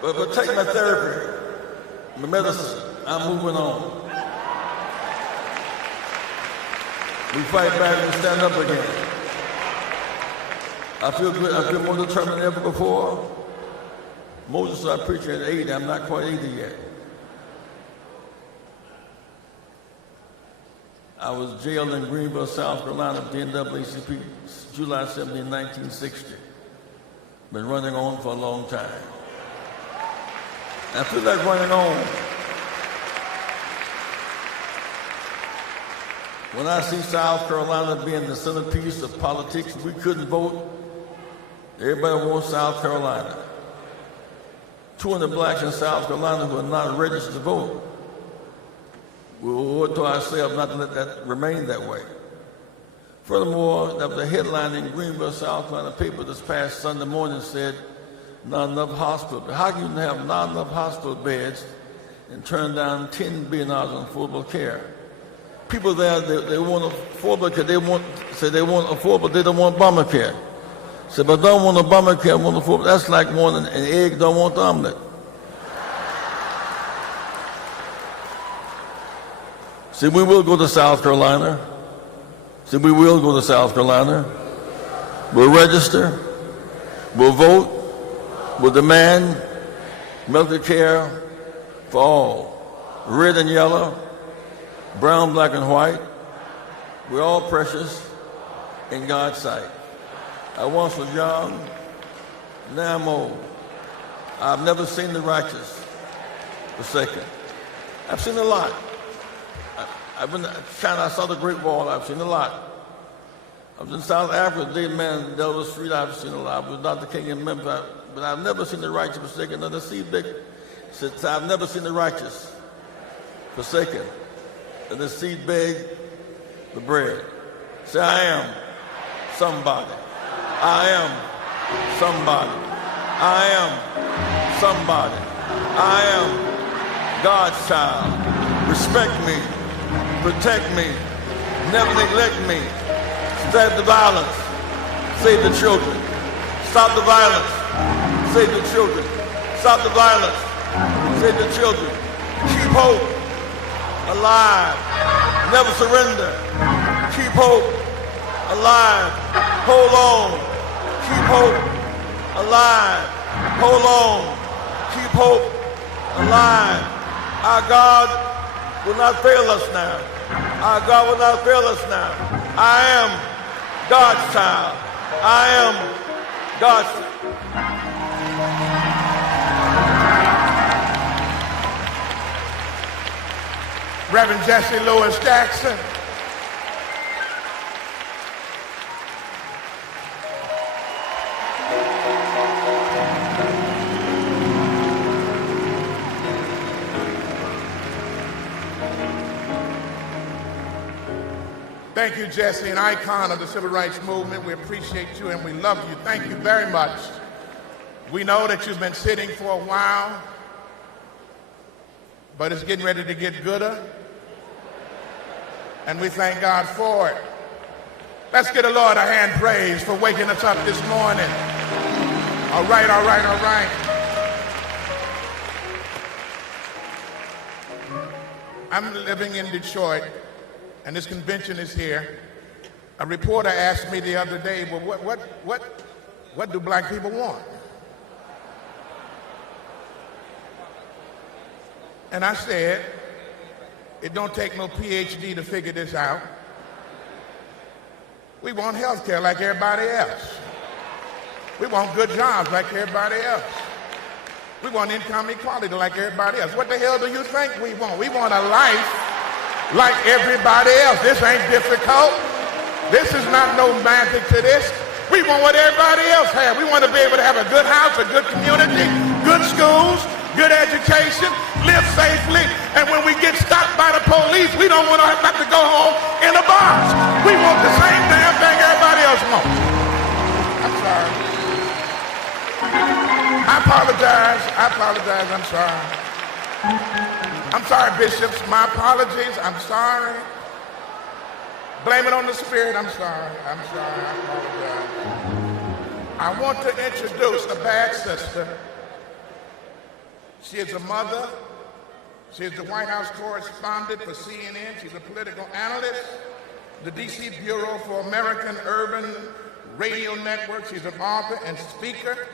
But take my therapy, my medicine. I'm moving on. We fight back and stand up again. I feel good. I feel more determined than ever before. Moses started preaching at 80. I'm not quite 80 yet. I was jailed in Greenville, South Carolina at the NAACP, July 17, 1960. Been running on for a long time. I feel like running on. When I see South Carolina being the centerpiece of politics, we couldn't vote. Everybody wants South Carolina. 200 blacks in South Carolina who are not registered to vote. We owe it to ourselves not to let that remain that way. Furthermore, there was a headline in Greenville, South Carolina paper this past Sunday morning said, not enough hospital beds. How can you have not enough hospital beds and turn down $10 billion on affordable care? People there, they want affordable care. They want affordable, they don't want Obamacare. Say, but don't want Obamacare, want affordable. That's like wanting an egg, don't want the omelet. See, we will go to South Carolina. See, we will go to South Carolina. We'll register. We'll vote. We'll demand medical care for all. Red and yellow, brown, black, and white. We're all precious in God's sight. I once was young, now I'm old. I've never seen the righteous forsaken. I've seen a lot. I've been to China, I saw the Great Wall, I've seen a lot. I was in South Africa, Dave Mandela Street, I've seen a lot. I was Dr. King in Memphis, but I've never seen the righteous forsaken. Another seed big, since I've never seen the righteous forsaken. And the seed beg the bread. Say, I am somebody. I am somebody. I am somebody. I am God's child. Respect me. Protect me, never neglect me. Stop the violence, save the children. Stop the violence, save the children. Stop the violence, save the children. Keep hope alive, never surrender. Keep hope alive, hold on. Keep hope alive, hold on. Keep hope alive. Our God will not fail us now. Our God will not fail us now. I am God's child. I am God's child. Reverend Jesse Lewis Jackson. Thank you, Jesse, an icon of the civil rights movement. We appreciate you and we love you. Thank you very much. We know that you've been sitting for a while, but it's getting ready to get gooder, and we thank God for it. Let's give the Lord a hand praise for waking us up this morning. All right, all right, all right. I'm living in Detroit, and this convention is here. A reporter asked me the other day, well, what do black people want? And I said, it don't take no PhD to figure this out. We want health care like everybody else. We want good jobs like everybody else. We want income equality like everybody else. What the hell do you think we want? We want a life like everybody else. This ain't difficult. This is not no magic to this. We want what everybody else has. We want to be able to have a good house, a good community, good schools, good education, live safely, and when we get stopped by the police, we don't want to have to go home in a box. We want the same damn thing everybody else wants. I'm sorry. I apologize. I'm sorry. I'm sorry, bishops. My apologies. I'm sorry. Blame it on the Spirit. I'm sorry. I apologize. I want to introduce a bad sister She is a mother. She is the White House correspondent for CNN. She's a political analyst, the D.C. Bureau for American Urban Radio Network. She's an author and speaker.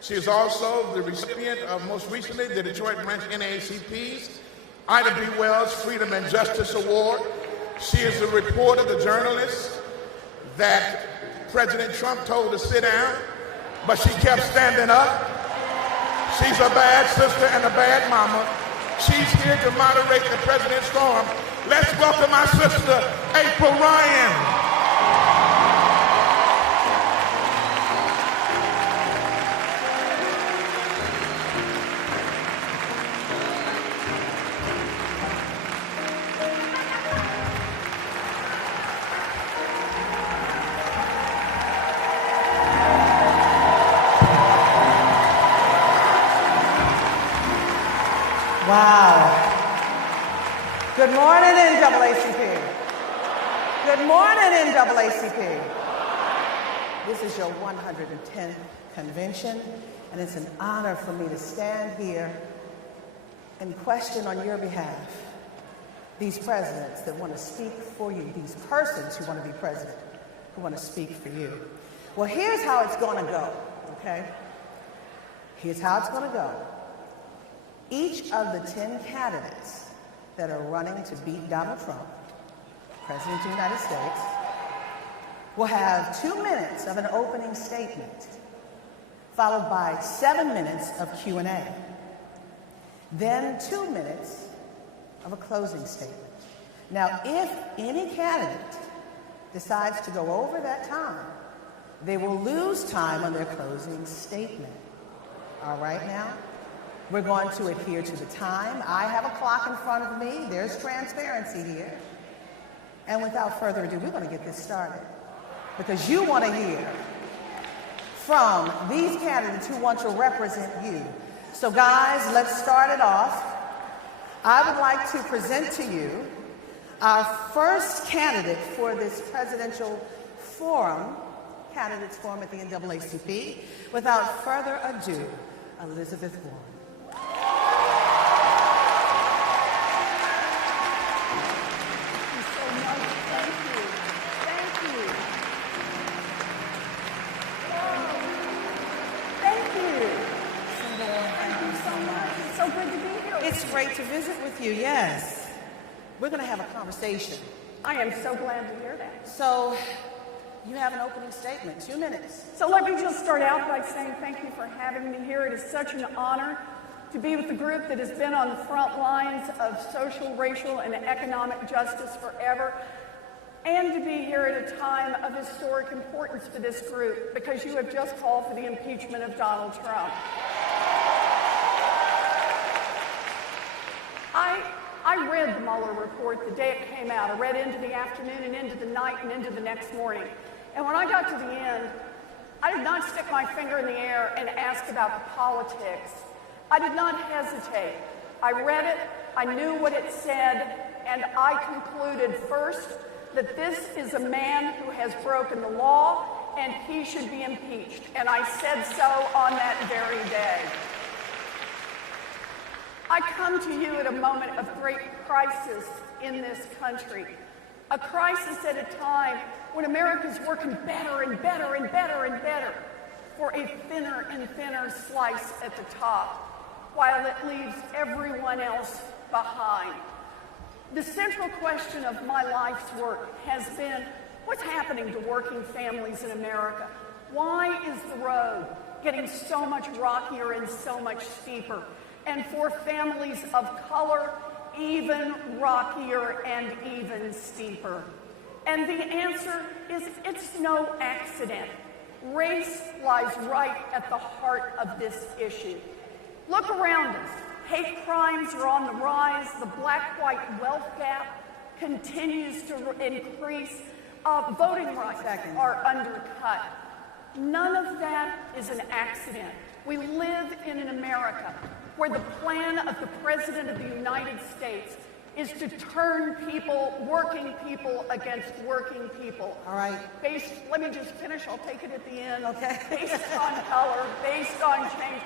She is also the recipient of, most recently, the Detroit Branch NAACP's Ida B. Wells Freedom and Justice Award. She is the reporter, the journalist that President Trump told to sit down, but she kept standing up. She's a bad sister and a bad mama. She's here to moderate the President's Forum. Let's welcome our sister, April Ryan. Wow. Good morning, NAACP. Good morning, NAACP. This is your 110th convention, and it's an honor for me to stand here and question on your behalf these presidents that want to speak for you, these persons who want to be president, who want to speak for you. Well, here's how it's going to go, okay? Here's how it's going to go. Each of the 10 candidates that are running to beat Donald Trump, President of the United States, will have 2 minutes of an opening statement, followed by 7 minutes of Q&A. Then 2 minutes of a closing statement. Now, if any candidate decides to go over that time, they will lose time on their closing statement. All right now? We're going to adhere to the time. I have a clock in front of me. There's transparency here. And without further ado, we're going to get this started. Because you want to hear from these candidates who want to represent you. So guys, let's start it off. I would like to present to you our first candidate for this presidential forum, candidates forum at the NAACP. Without further ado, Elizabeth Warren. It's great to visit with you, yes. We're going to have a conversation. I am so glad to hear that. So, you have an opening statement, 2 minutes. So let me just start out by saying thank you for having me here. It is such an honor to be with the group that has been on the front lines of social, racial, and economic justice forever, and to be here at a time of historic importance for this group, because you have just called for the impeachment of Donald Trump. I read the Mueller report the day it came out. I read into the afternoon and into the night and into the next morning. And when I got to the end, I did not stick my finger in the air and ask about the politics. I did not hesitate. I read it, I knew what it said, and I concluded first that this is a man who has broken the law and he should be impeached. And I said so on that very day. I come to you at a moment of great crisis in this country, a crisis at a time when America's working better and better and better and better for a thinner and thinner slice at the top, while it leaves everyone else behind. The central question of my life's work has been, what's happening to working families in America? Why is the road getting so much rockier and so much steeper? And for families of color, even rockier and even steeper. And the answer is it's no accident. Race lies right at the heart of this issue. Look around us. Hate crimes are on the rise. The black-white wealth gap continues to increase. Voting rights are undercut. None of that is an accident. We live in an America where the plan of the President of the United States is to turn people, working people, against working people. All right. Let me just finish, I'll take it at the end. Okay. Based on color, based on change.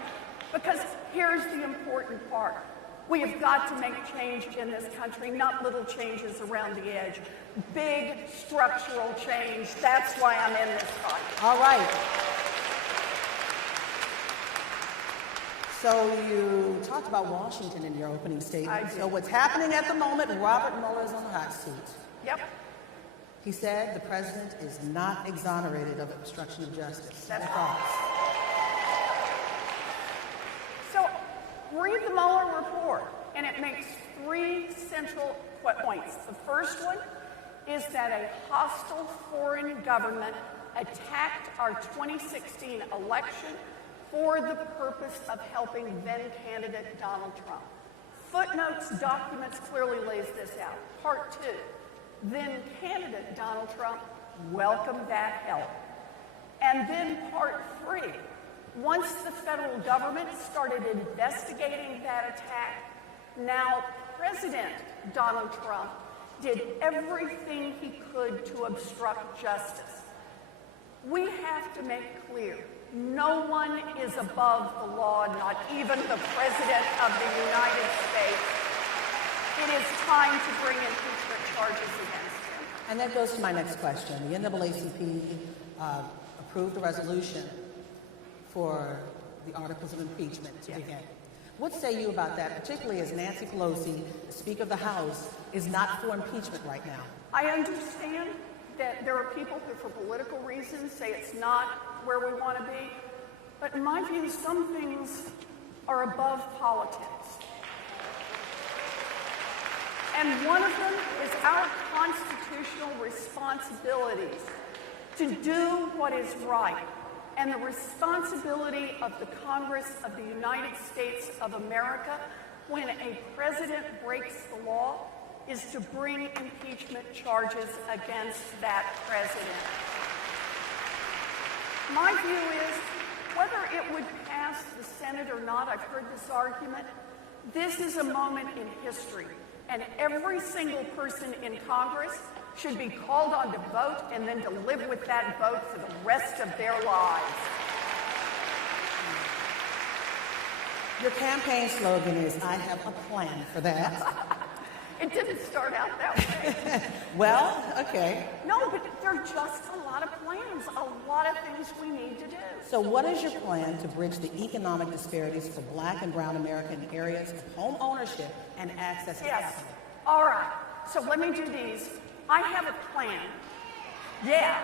Because here's the important part. We have got to make change in this country, not little changes around the edge. Big structural change. That's why I'm in this fight. All right. So you talked about Washington in your opening statement. I did. So what's happening at the moment, Robert Mueller is on the hot seat. Yep. He said the president is not exonerated of obstruction of justice. That's Your right. thoughts? So read the Mueller report, and it makes three central points. The first one is that a hostile foreign government attacked our 2016 election for the purpose of helping then-candidate Donald Trump. Footnotes documents clearly lays this out. Part 2, then-candidate Donald Trump welcomed that help. And then Part 3, once the federal government started investigating that attack, now President Donald Trump did everything he could to obstruct justice. We have to make clear, no one is above the law, not even the President of the United States. It is time to bring impeachment charges against him. And that goes to my next question. The NAACP approved a resolution for the articles of impeachment to begin. What say you about that, particularly as Nancy Pelosi, the Speaker of the House, is not for impeachment right now? I understand that there are people who, for political reasons, say it's not where we want to be. But in my view, some things are above politics. And one of them is our constitutional responsibilities to do what is right. And the responsibility of the Congress of the United States of America, when a president breaks the law, is to bring impeachment charges against that president. My view is, whether it would pass the Senate or not, I've heard this argument, this is a moment in history, and every single person in Congress should be called on to vote and then to live with that vote for the rest of their lives. Your campaign slogan is, I have a plan for that. It didn't start out that way. Well, okay. No, but there are just a lot of plans, a lot of things we need to do. So what is your plan to bridge the economic disparities for Black and Brown American areas of home ownership and access to Yes. capital? All right. So let me do these. I have a plan. Yeah.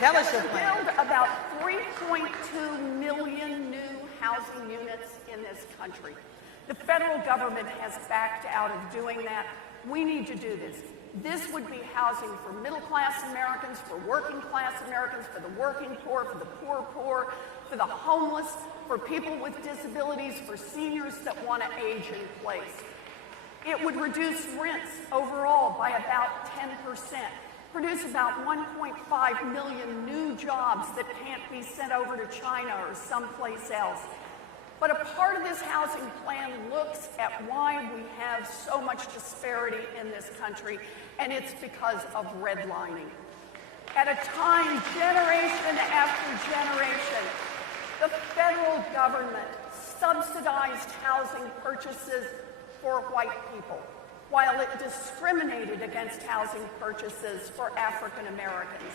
Tell us your plan. Build about 3.2 million new housing units in this country. The federal government has backed out of doing that. We need to do this. This would be housing for middle-class Americans, for working-class Americans, for the working poor, for the poor, for the homeless, for people with disabilities, for seniors that want to age in place. It would reduce rents overall by about 10%, produce about 1.5 million new jobs that can't be sent over to China or someplace else. But a part of this housing plan looks at why we have so much disparity in this country, and it's because of redlining. At a time, generation after generation, the federal government subsidized housing purchases for white people, while it discriminated against housing purchases for African Americans.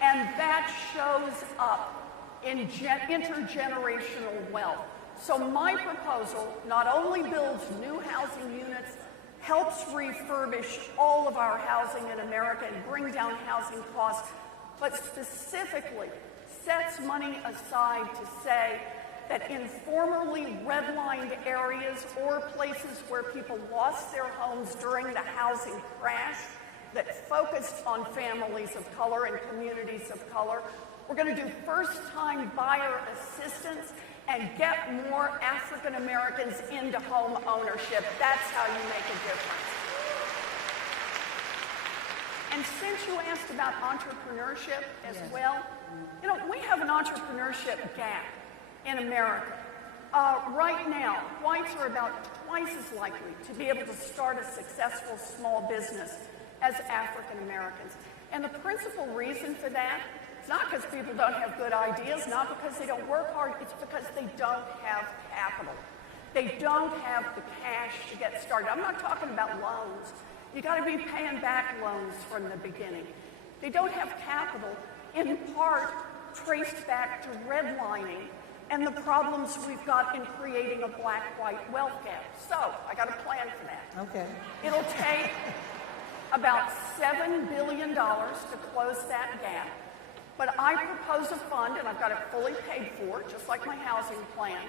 And that shows up in intergenerational wealth. So my proposal not only builds new housing units, helps refurbish all of our housing in America and bring down housing costs, but specifically sets money aside to say that in formerly redlined areas or places where people lost their homes during the housing crash that focused on families of color and communities of color, we're going to do first-time buyer assistance and get more African Americans into home ownership. That's how you make a difference. And since you asked about entrepreneurship as well, you know, we have an entrepreneurship gap in America. Right now, whites are about twice as likely to be able to start a successful small business as African Americans. And the principal reason for that It's not because people don't have good ideas, not because they don't work hard, it's because they don't have capital. They don't have the cash to get started. I'm not talking about loans. You got to be paying back loans from the beginning. They don't have capital, in part traced back to redlining and the problems we've got in creating a black-white wealth gap. So, I got a plan for that. Okay. It'll take about $7 billion to close that gap. But I propose a fund, and I've got it fully paid for, just like my housing plan,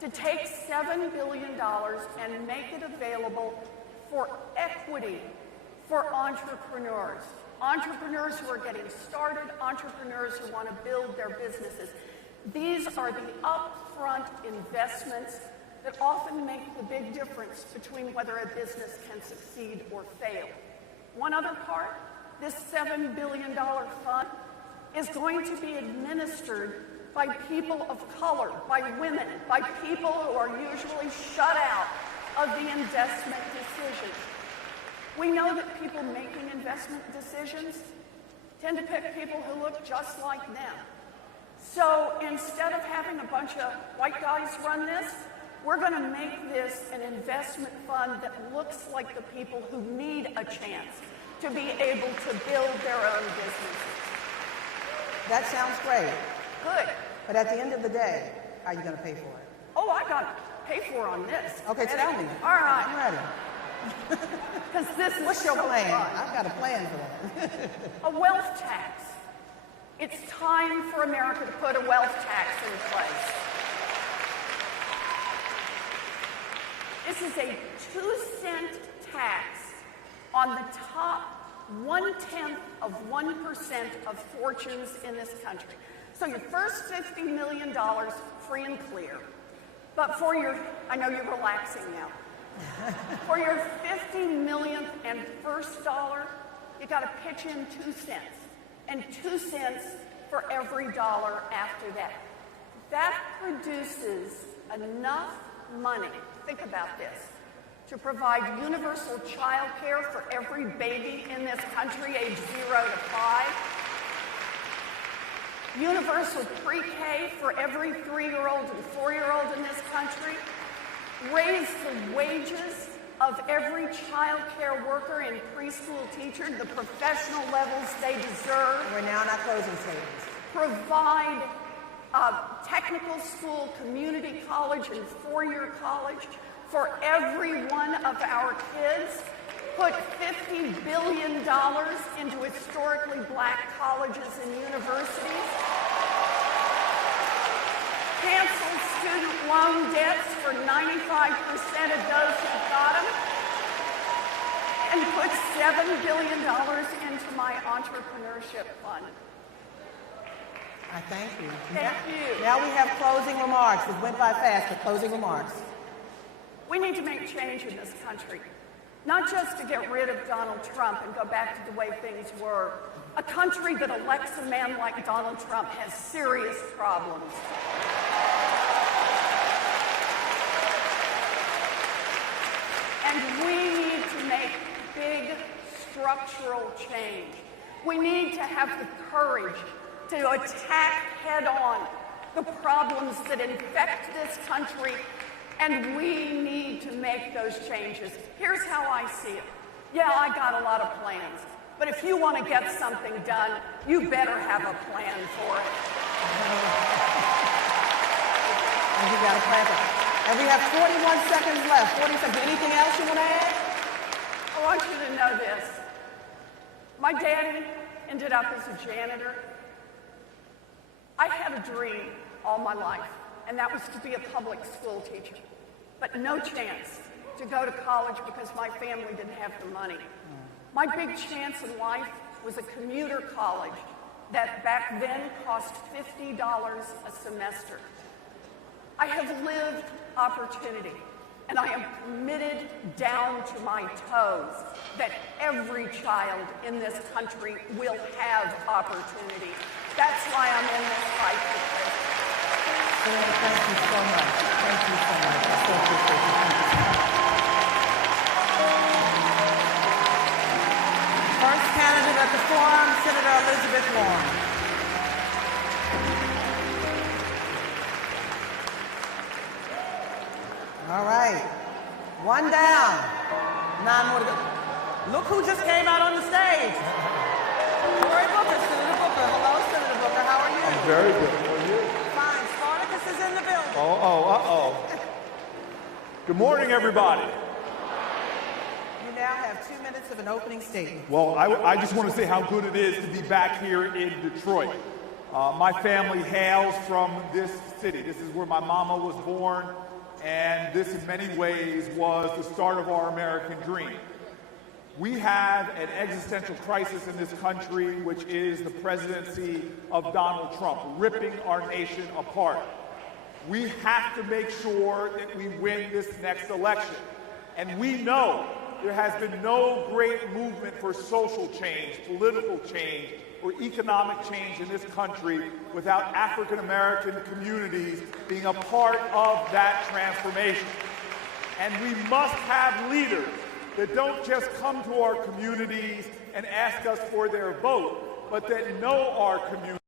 to take $7 billion and make it available for equity for entrepreneurs. Entrepreneurs who are getting started, entrepreneurs who want to build their businesses. These are the upfront investments that often make the big difference between whether a business can succeed or fail. One other part, this $7 billion fund is going to be administered by people of color, by women, by people who are usually shut out of the investment decisions. We know that people making investment decisions tend to pick people who look just like them. So instead of having a bunch of white guys run this, we're going to make this an investment fund that looks like the people who need a chance to be able to build their own businesses. That sounds great. Good. But at the end of the day, how are you going to pay for it? Oh, I got to pay for on this. Okay, tell me. All right. I'm ready. Because this is What's your so plan? fun. I've got a plan for that. A wealth tax. It's time for America to put a wealth tax in place. This is a 2-cent tax on the top 0.1% of fortunes in this country. So your first $50 million, free and clear. But for your, I know you're relaxing now. For your 50 millionth and first dollar, you got to pitch in 2 cents. And 2 cents for every dollar after that. That produces enough money, think about this, to provide universal child care for every baby in this country aged 0 to 5, universal pre-K for every 3-year-old and 4-year-old in this country, raise the wages of every child care worker and preschool teacher to the professional levels they deserve. We're now not closing statements. Provide technical school, community college, and 4-year college for every one of our kids. Put $50 billion into historically black colleges and universities. Cancel student loan debts for 95% of those who got them. And put $7 billion into my entrepreneurship fund. I thank you. Thank you. Now we have closing remarks. It went by fast, but closing remarks. We need to make change in this country. Not just to get rid of Donald Trump and go back to the way things were. A country that elects a man like Donald Trump has serious problems. And we need to make big structural change. We need to have the courage to attack head-on the problems that infect this country, and we need to make those changes. Here's how I see it. Yeah, I got a lot of plans, but if you want to get something done, you better have a plan for it. And you got a plan for it. And we have 41 seconds left. 40 seconds. Anything else you want to add? I want you to know this. My daddy ended up as a janitor. I had a dream all my life, and that was to be a public school teacher, but no chance to go to college because my family didn't have the money. My big chance in life was a commuter college that back then cost $50 a semester. I have lived opportunity, and I am committed down to my toes that every child in this country will have opportunity. That's why I'm in this fight today. Thank you so much. Thank you so much. I so appreciate you. Thank you so much. First candidate at the forum, Senator Elizabeth Warren. 5 more to go. Look who just came out on the stage. Cory Booker, Senator Booker. Hello, Senator Booker. How are you? I'm very good. How are you? Fine. Spartacus is in the building. Good morning, everybody. You now have 2 minutes of an opening statement. Well, I just want to say how good it is to be back here in Detroit. My family hails from this city. This is where my mama was born, and this in many ways was the start of our American dream. We have an existential crisis in this country, which is the presidency of Donald Trump, ripping our nation apart. We have to make sure that we win this next election. And we know there has been no great movement for social change, political change, or economic change in this country without African American communities being a part of that transformation. And we must have leaders that don't just come to our communities and ask us for their vote, but that know our communities.